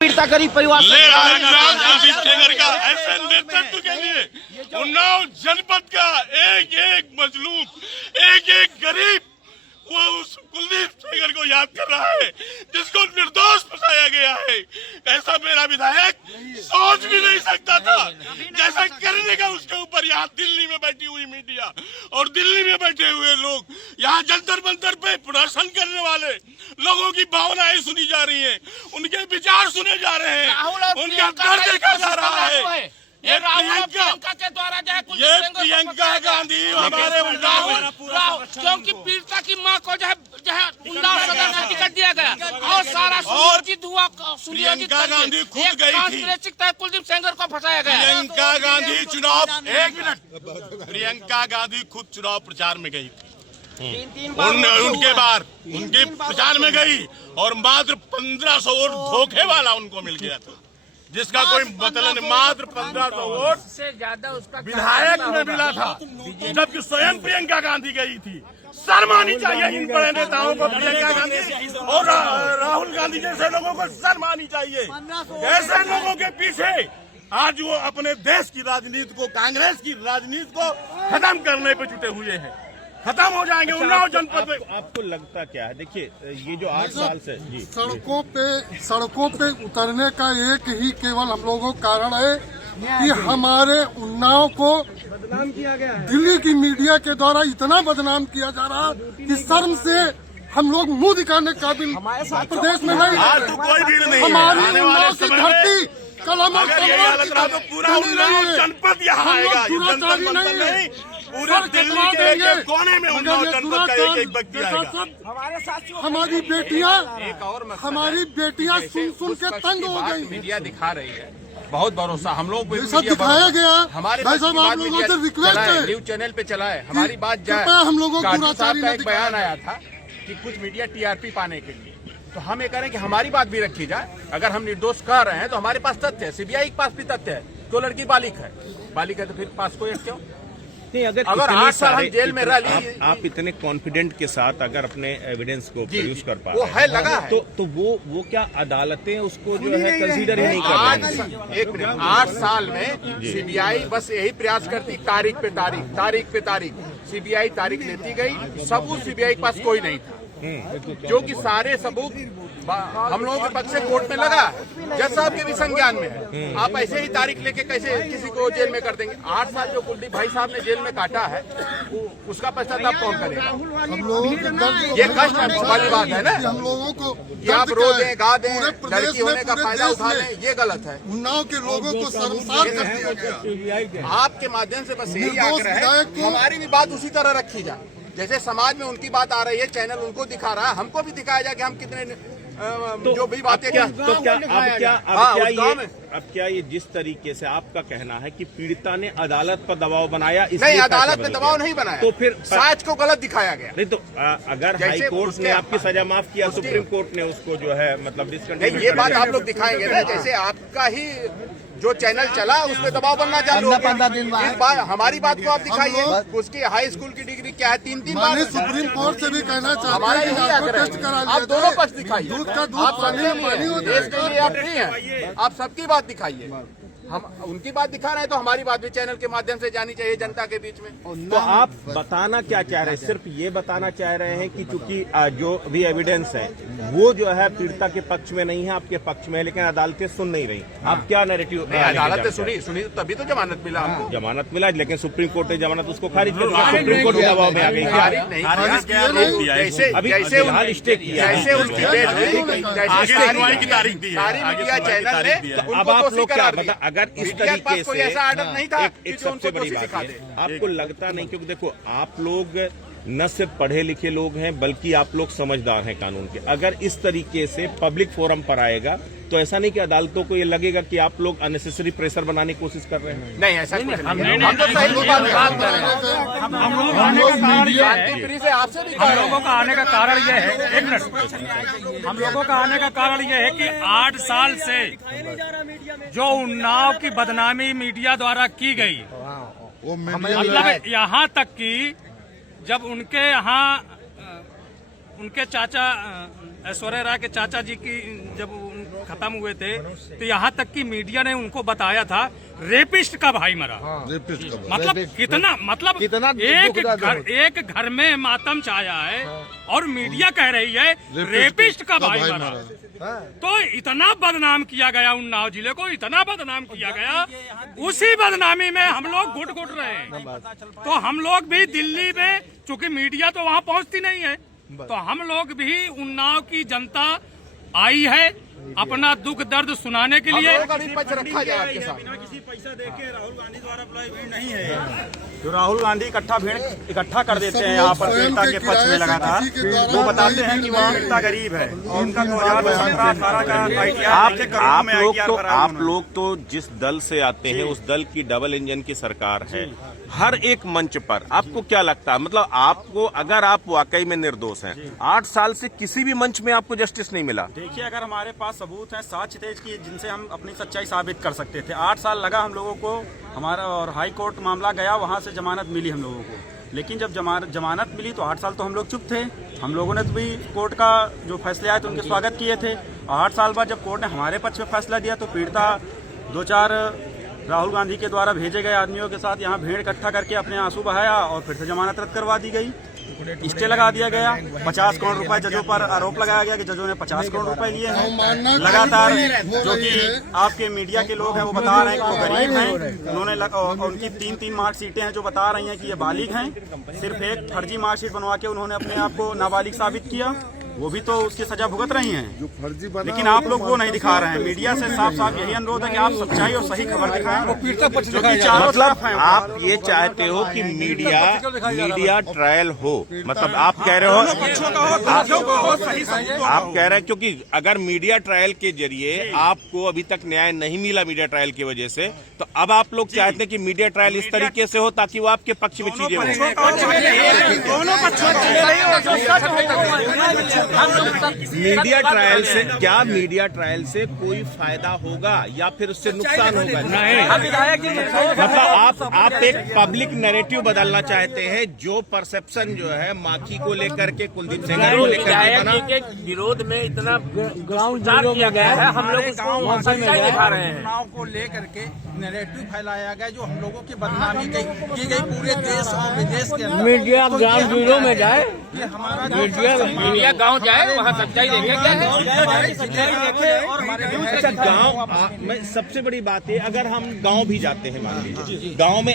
पीड़िता गरीब परिवार का ऐसे नेतृत्व के लिए उन्नाव जनपद का एक एक मजलूम, एक एक गरीब वो उस कुलदीप सेंगर को याद कर रहा है जिसको निर्दोष फंसाया गया है। ऐसा मेरा विधायक सोच भी नहीं सकता था जैसा करने का उसके ऊपर। यहाँ दिल्ली में बैठी हुई मीडिया और दिल्ली में बैठे हुए लोग, यहाँ जंतर मंतर पे प्रदर्शन करने वाले लोगों की भावनाएं सुनी जा रही हैं, उनके विचार सुने जा रहे हैं, उनका दर्द देखा जा रहा है। ये प्रियंका के द्वारा ये प्रियंका गांधी हमारे क्योंकि पीड़िता की मां को जो है उन्नाव सदर से टिकट दिया गया और सारा सुनियोजित हुआ। प्रियंका गांधी खुद गई थी, कुलदीप सेंगर को फंसाया गया। प्रियंका गांधी चुनाव, एक मिनट, प्रियंका गांधी खुद चुनाव प्रचार में गई थी। उनके बाद उनके प्रचार में गई और मात्र 1500 वोट धोखे वाला उनको मिल गया था, जिसका कोई मतलब नहीं। मात्र 1500 वोट से ज्यादा उसका विधायक में मिला था, जबकि स्वयं प्रियंका गांधी गई थी। शर्म आनी चाहिए इन बड़े नेताओं को, प्रियंका गांधी और राहुल गांधी जैसे लोगों को शर्म आनी चाहिए। ऐसे लोगों के पीछे आज वो अपने देश की राजनीति को, कांग्रेस की राजनीति को खत्म करने पे जुटे हुए हैं। खत्म हो जाएंगे उन्नाव जनपद में। आपको लगता क्या है? देखिए ये जो 8 साल से जी सड़कों पे उतरने का एक ही केवल हम लोगों का कारण है कि हमारे उन्नाव को बदनाम किया गया है। दिल्ली की मीडिया के द्वारा इतना बदनाम किया जा रहा कि शर्म से हम लोग मुंह दिखाने का भी प्रदेश में नहीं। तो कोई भीड़ नहीं, हमारी उन्नाव की धरती कलम तो पूरा उन्नाव जनपद यहाँ आएगा। नहीं, पूरे दिल्ली के एक कोने में उन्नाव जनपद का एक एक व्यक्ति आएगा। हमारी बेटियां सुन के तंग हो गई। मीडिया दिखा रही है, बहुत भरोसा हम लोग सब दिखाया गया। हमारे भाई साहब आप लोगों से रिक्वेस्ट है, न्यूज चैनल पे चला है, हमारी बात जाए। हम लोगों को साहब का एक बयान आया था कि कुछ मीडिया टीआरपी पाने के लिए, तो हम ये कह रहे हैं कि हमारी बात भी रखी जाए। अगर हम निर्दोष कह रहे हैं तो हमारे पास तथ्य है, सीबीआई के पास भी तथ्य है। तो लड़की बालिक है तो फिर पास कोई क्यों नहीं? अगर 8 साल हम जेल में रह ली, आप इतने कॉन्फिडेंट के साथ अगर अपने एविडेंस को प्रोड्यूस कर पा रहे है लगा है तो वो क्या अदालतें उसको जो है कंसीडर ही नहीं कर रही? एक मिनट, 8 साल में सीबीआई बस यही प्रयास करती, तारीख पे तारीख। सीबीआई तारीख लेती गई, सबूत सीबीआई के पास कोई नहीं था, जो कि सारे सबूत हम लोगों के पक्ष से कोर्ट में लगा है। जज साहब के भी संज्ञान में है। आप ऐसे ही तारीख लेके कैसे किसी को जेल में कर देंगे? 8 साल जो कुलदीप भाई साहब ने जेल में काटा है, उसका पश्चाताप कौन करेगा? हम लोगों के ये कष्ट वाली बात है ना, हम लोगों को कि आप रो दें, गा दें, लड़की होने का फायदा उठा लें, ये गलत है। उन्नाव के लोगों को शर्मसार कर दिया गया। आपके माध्यम से बस यही आग्रह है, हमारी भी बात उसी तरह रखी जाए जैसे समाज में उनकी बात आ रही है, चैनल उनको दिखा रहा है, हमको भी दिखाया जाए कि हम कितने जो भी बातें अब क्या ये जिस तरीके से आपका कहना है कि पीड़िता ने अदालत पर दबाव बनाया, नहीं, अदालत पे दबाव नहीं बनाया, तो फिर साच को गलत दिखाया गया। नहीं तो अगर हाई कोर्ट ने आपकी सजा माफ किया, सुप्रीम कोर्ट ने उसको जो है मतलब नहीं, ये बात आप लोग दिखाएंगे ना, जैसे आपका ही जो चैनल चला उसमें दबाव बनना चालू हो गया। हमारी बात को आप दिखाइए, उसकी हाई स्कूल की डिग्री क्या है, 3 बार सुप्रीम कोर्ट से भी कहना चाहते हमारा हैं यही आग्रह, आप दोनों पक्ष दिखाइए। दूध का दूध, आप पानी का पानी होता देश के लिए आप फ्री हैं, आप सबकी बात दिखाइए। हम उनकी बात दिखा रहे हैं तो हमारी बात भी चैनल के माध्यम से जानी चाहिए जनता के बीच में। तो आप बताना क्या चाह रहे हैं? सिर्फ ये बताना चाह रहे हैं कि चूंकि जो भी एविडेंस है वो जो है पीड़िता के पक्ष में नहीं है, आपके पक्ष में है, लेकिन अदालतें सुन नहीं रही। आप क्या नैरेटिव? अदालतें सुनी तभी तो जमानत मिला हमको। जमानत मिला, लेकिन सुप्रीम कोर्ट ने जमानत उसको खारिज कर दिया। सुप्रीम कोर्ट दबाव में आ गई। अभी जैसे फिलहाल स्टे किया, जैसे उनकी सारी मीडिया चैनल ने, अब आप लोग क्या बता, अगर इस तरीके से ऐसा आर्डर नहीं था, एक सबसे बड़ी बात है, आपको लगता नहीं? क्योंकि देखो आप लोग न सिर्फ पढ़े लिखे लोग हैं बल्कि आप लोग समझदार हैं कानून के। अगर इस तरीके से पब्लिक फोरम पर आएगा तो ऐसा नहीं कि अदालतों को ये लगेगा कि आप लोग अननेसेसरी प्रेशर बनाने की कोशिश कर रहे हैं। नहीं, ऐसा नहीं, हम तो सही बात कर रहे हैं। हम लोग आने का कारण ये है, आपसे भी हम लोगों का आने का कारण ये है, एक मिनट, हम लोगों का आने का कारण ये है कि 8 साल से जो उन्नाव की बदनामी मीडिया द्वारा की गई, मतलब यहाँ तक कि जब उनके यहाँ उनके चाचा ऐश्वर्या राय के चाचा जी की जब खत्म हुए थे तो यहाँ तक कि मीडिया ने उनको बताया था रेपिस्ट का भाई मरा। मतलब कितना एक घर में मातम छाया है और मीडिया कह रही है रेपिस्ट का भाई मरा। तो इतना बदनाम किया गया उन्नाव जिले को, इतना बदनाम किया गया, उसी बदनामी में हम लोग घुट घुट रहे हैं। तो हम लोग भी दिल्ली में, चूंकि मीडिया तो वहाँ पहुँचती नहीं है, तो हम लोग भी उन्नाव की जनता आई है अपना दुख दर्द सुनाने के लिए। रखा जाए आपके साथ। बिना किसी पैसा देके राहुल गांधी द्वारा बुलाई भीड़ नहीं है। जो राहुल गांधी इकट्ठा कर देते हैं यहाँ पर पीड़िता के पक्ष में लगातार, वो बताते हैं कि वहाँ पीड़िता गरीब है और उनका 2017-18 का ITR आप लोग तो जिस दल से आते हैं उस दल की डबल इंजन की सरकार है। हर एक मंच पर आपको क्या लगता है, मतलब आपको, अगर आप वाकई में निर्दोष हैं, 8 साल से किसी भी मंच में आपको जस्टिस नहीं मिला? देखिए, अगर हमारे पास सबूत है, साक्ष्य थे कि जिनसे हम अपनी सच्चाई साबित कर सकते थे। 8 साल लगा हम लोगों को, हमारा और हाई कोर्ट मामला गया, वहां से जमानत मिली हम लोगों को। लेकिन जब जमानत मिली तो 8 साल तो हम लोग चुप थे। हम लोगों ने तो भी कोर्ट का जो फैसले आए थे उनके स्वागत किए थे। 8 साल बाद जब कोर्ट ने हमारे पक्ष में फैसला दिया तो पीड़िता 2-4 राहुल गांधी के द्वारा भेजे गए आदमियों के साथ यहाँ भीड़ इकट्ठा करके अपने आंसू बहाया और फिर से जमानत रद्द करवा दी गई, स्टे लगा दिया गया। 50 करोड़ रुपए जजों पर आरोप लगाया गया कि जजों ने 50 करोड़ रुपए लिए हैं लगातार। जो कि आपके मीडिया के लोग हैं वो बता रहे हैं कि वो गरीब हैं। उन्होंने उनकी 3-3 मार्कशीटें हैं जो बता रही हैं कि ये बालिग हैं। सिर्फ एक फर्जी मार्कशीट बनवा के उन्होंने अपने आप को नाबालिग साबित किया, वो भी तो उसकी सजा भुगत रही हैं। लेकिन आप लोग वो नहीं दिखा रहे हैं। मीडिया से साफ साफ यही अनुरोध है कि आप सच्चाई और सही खबर दिखाएं। मतलब आप ये चाहते हो कि मीडिया ट्रायल हो, मतलब आप कह रहे हो, आप कह रहे हैं क्योंकि अगर मीडिया ट्रायल के जरिए आपको अभी तक न्याय नहीं मिला मीडिया ट्रायल की वजह से, तो अब आप लोग चाहते हैं कि मीडिया ट्रायल इस तरीके से हो ताकि वो आपके पक्ष में चीजें हो। मीडिया ट्रायल से क्या, मीडिया ट्रायल से कोई फायदा होगा या फिर उससे नुकसान होगा? नहीं, मतलब आप एक पब्लिक नैरेटिव बदलना चाहते हैं। जो परसेप्शन जो है माखी को लेकर के, कुलदीप सेंगर को लेकर के विरोध में इतना ग्राउंड किया गया है, हम लोग सच्चाई दिखा रहे हैं। चुनाव को लेकर के नैरेटिव फैलाया गया जो हम लोगों की बदनामी की गई पूरे देश और विदेश के अंदर। मीडिया ग्राउंड जीरो में जाए, ये हमारा मीडिया गांव जाए, वहाँ सच्चाई देखे गाँव में सबसे बड़ी बात है। अगर हम गांव भी जाते हैं, मान लीजिए गांव में